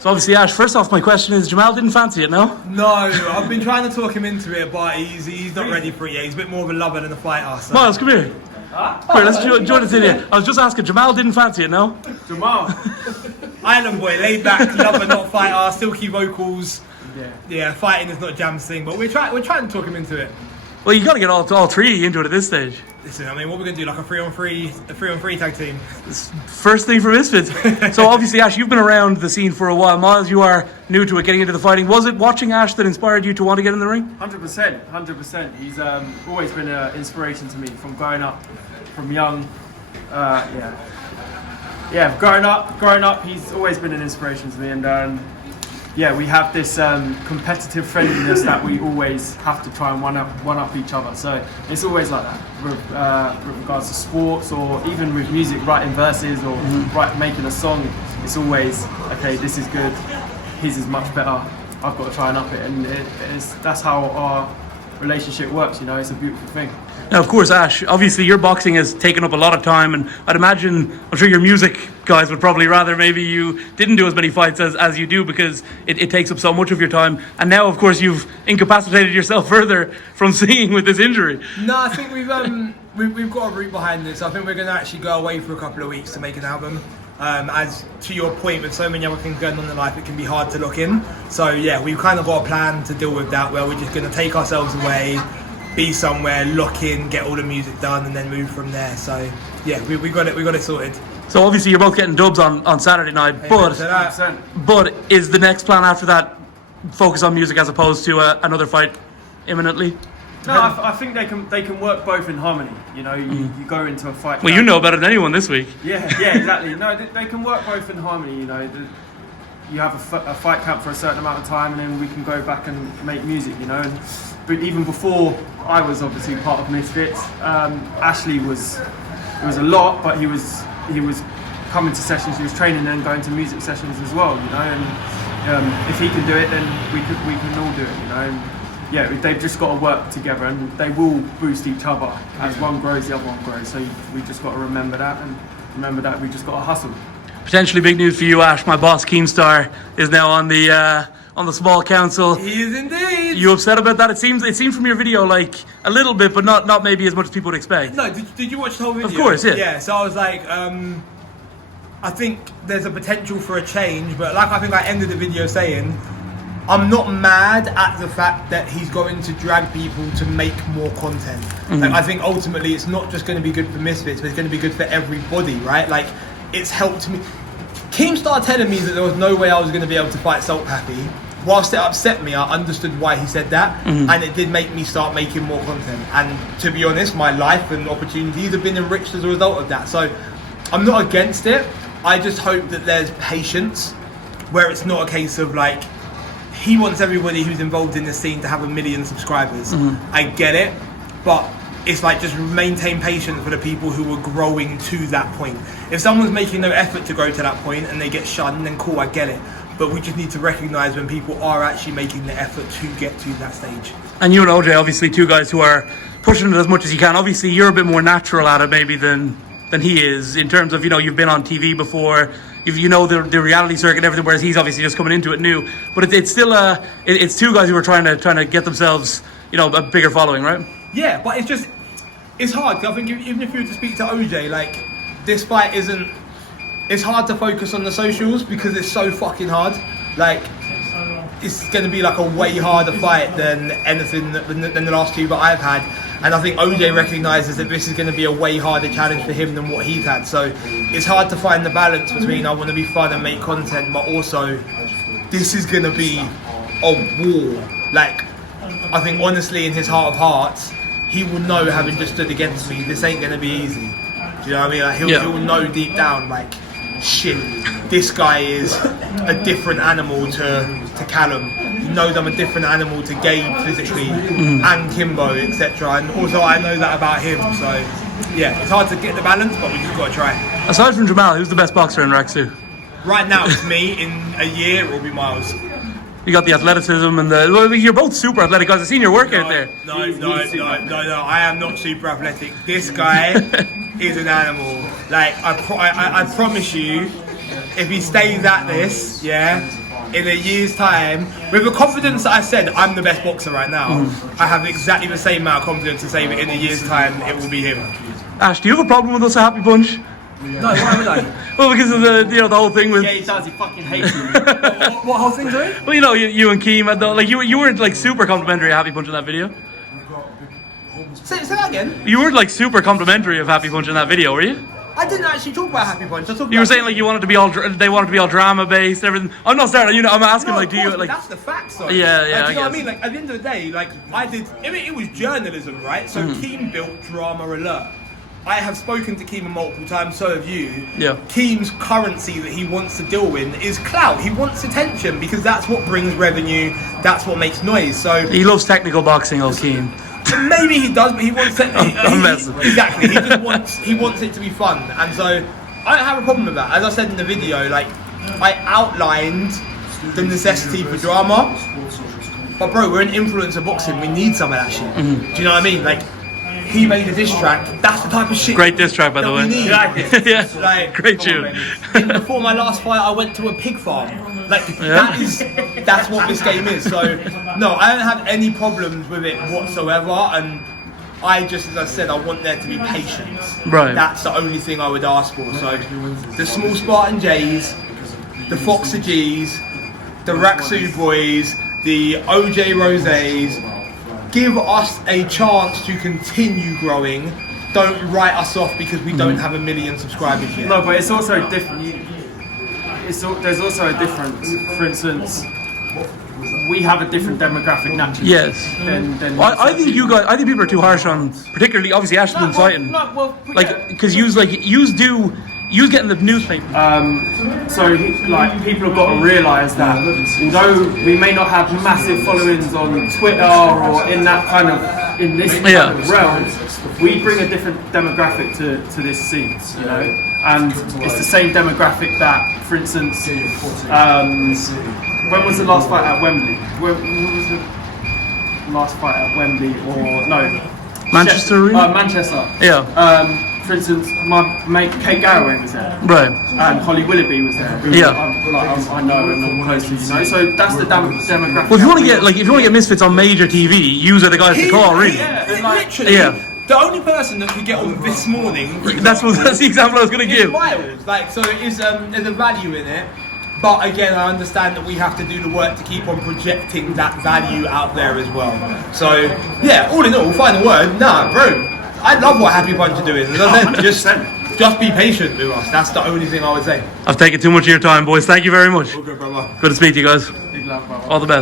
So obviously, Ash, first off, my question is, Jamal didn't fancy it, no? No, I've been trying to talk him into it, but he's not ready for it yet. He's a bit more of a lover than a fighter. So. Myles, come here. Come here, let's join us in here. I was just asking, Jamal didn't fancy it, no? Jamal. Island boy, laid back, lover, not fighter, silky vocals. Yeah, fighting is not Jam's thing, but we're trying to talk him into it. Well, you got to get all three into it at this stage. Listen, I mean, what we're gonna do, like a 3-on-3 tag team. First thing for Misfits. So obviously, Ash, you've been around the scene for a while. Myles, you are new to it, getting into the fighting. Was it watching Ash that inspired you to want to get in the ring? 100%. He's always been an inspiration to me from growing up, from young. Growing up, he's always been an inspiration to me, and we have this competitive friendliness that we always have to try and one up each other. So it's always like that with regards to sports, or even with music, writing verses or making a song. It's always, okay, this is good, his is much better, I've got to try and up it, and that's how our relationship works. It's a beautiful thing. Now, of course, Ash, obviously your boxing has taken up a lot of time, and I'm sure your music guys would probably rather maybe you didn't do as many fights as you do, because it takes up so much of your time. And now, of course, you've incapacitated yourself further from singing with this injury. No, I think we've got a route behind this. I think we're going to actually go away for a couple of weeks to make an album. As to your point, with so many other things going on in life, it can be hard to look in. So yeah, we've kind of got a plan to deal with that, where we're just going to take ourselves away, be somewhere, lock in, get all the music done, and then move from there. So yeah, we got it sorted. So obviously you're both getting dubs on Saturday night, but is the next plan after that focus on music as opposed to another fight imminently? No, I think they can work both in harmony. You go into a fight. Well, you know better than anyone this week. Yeah, exactly. No, they can work both in harmony. You have a fight camp for a certain amount of time, and then we can go back and make music. But even before I was obviously part of Misfits, Ashley it was a lot, but he was coming to sessions, he was training and going to music sessions as well. And if he can do it, then we can all do it. And they've just got to work together, and they will boost each other. As one grows, the other one grows. So we just got to remember that, and remember that we just got to hustle. Potentially big news for you, Ash. My boss, Keemstar, is now on the small council. He is indeed. You upset about that? It seems from your video like a little bit, but not maybe as much as people would expect. No, did you watch the whole video? Of course, yeah. Yeah, so I was like, I think there's a potential for a change, but like I think I ended the video saying, I'm not mad at the fact that he's going to drag people to make more content. Like, I think ultimately it's not just going to be good for Misfits, but it's going to be good for everybody, right? Like, it's helped me. Keemstar telling me that there was no way I was going to be able to fight Salt Pappy, whilst it upset me, I understood why he said that, and it did make me start making more content. And to be honest, my life and opportunities have been enriched as a result of that. So I'm not against it. I just hope that there's patience, where it's not a case of like, he wants everybody who's involved in the scene to have 1 million subscribers. I get it, but it's like, just maintain patience for the people who are growing to that point. If someone's making no effort to grow to that point and they get shunned, then cool, I get it. But we just need to recognise when people are actually making the effort to get to that stage. And you and OJ, obviously two guys who are pushing it as much as you can. Obviously you're a bit more natural at it maybe than he is, in terms of, you've been on TV before, the reality circuit and everything, whereas he's obviously just coming into it new. But it's still it's two guys who are trying to get themselves a bigger following, right? Yeah, but it's hard. I think even if you were to speak to OJ, like, this fight it's hard to focus on the socials because it's so fucking hard. Like, it's going to be like a way harder fight than anything than the last two that I've had. And I think OJ recognises that this is going to be a way harder challenge for him than what he's had. So it's hard to find the balance between, I want to be fun and make content, but also this is going to be a war. Like, I think honestly, in his heart of hearts, he will know, having just stood against me, this ain't going to be easy. Do you know what I mean? Like, he'll know deep down, like, shit, this guy is a different animal to Callum. He knows I'm a different animal to Gabe physically, and Kimbo, etc. And also I know that about him. So yeah, it's hard to get the balance, but we just got to try. Aside from Jamal, who's the best boxer in Rak-Su? Right now it's me. In a year it will be Myles. You got the athleticism and you're both super athletic guys. I've seen your workout there. No. I am not super athletic. This guy is an animal. Like, I promise you, if he stays at this, yeah, in a year's time, with the confidence that I said I'm the best boxer right now, I have exactly the same amount of confidence to say that in a year's time it will be him. Ash, do you have a problem with us at Happy Punch? No, why would I? Well, because of the the whole thing with. Yeah, he does. He fucking hates me. What whole thing, sorry? Well, you and Keem, like you weren't like super complimentary of Happy Punch in that video. Say that again. You weren't like super complimentary of Happy Punch in that video, were you? I didn't actually talk about Happy Punch. I talked You were about saying like you wanted to be all they wanted to be all drama based, everything. I'm not starting. I'm asking No, like, of do you course, like? that's the facts, though. Yeah, yeah, Like, do you I know what I guess. mean? Like at the end of the day, like I did. It was journalism, right? So Keem built Drama Alert. I have spoken to Keem multiple times, so have you. Yeah. Keem's currency that he wants to deal in is clout. He wants attention because that's what brings revenue. That's what makes noise. So He loves technical boxing, old Keem. maybe he does, but he wants it. I'm messing. Exactly. He just wants it to be fun, and so I don't have a problem with that. As I said in the video, like I outlined the necessity for drama. But bro, we're in influencer boxing. We need some of that shit. Do you know what I mean? Like he made a diss track. That's the type of shit. Great diss track, by the that way. we need. Yeah, Like, great come on, tune. man. Before my last fight, I went to a pig farm. Like that's what this game is. So no, I don't have any problems with it whatsoever. And I just, as I said, I want there to be patience. Right. That's the only thing I would ask for. So the small Spartan J's, the Foxer G's, the Rak-Su boys, the OJ Rosés, give us a chance to continue growing. Don't write us off because we don't have 1 million subscribers yet. No, but it's also different. There's also a difference. For instance, we have a different demographic naturally. Yes. Than Well, I think you guys. I think people are too harsh on, particularly obviously Ashton and Titan. Like, because you getting the newspaper. So, like, people have got to realise that although we may not have massive followings on Twitter or in that kind of this kind of realm, we bring a different demographic to this scene, you know. And it's the same demographic that, for instance, when was the last fight at Wembley? When was the last fight at Wembley or no? Manchester Arena? Manchester. Yeah. For instance, my mate Kate Garraway was there. Right. And Holly Willoughby was there. Who Yeah. I know and I'm closely, you know. So that's the demographic. Well, if you want to get Misfits on major TV, use are the guys to call, really. Literally, the only person that could get on this morning. That's the example I was going to give. Myles. Like, so it is. There's a value in it. But again, I understand that we have to do the work to keep on projecting that value out there as well. So, yeah, all in all, final word, nah, bro. I love what Happy Punch are doing. As I said, just be patient with us. That's the only thing I would say. I've taken too much of your time, boys. Thank you very much. Okay, brother. Good to speak to you guys. Big love, brother. All the best.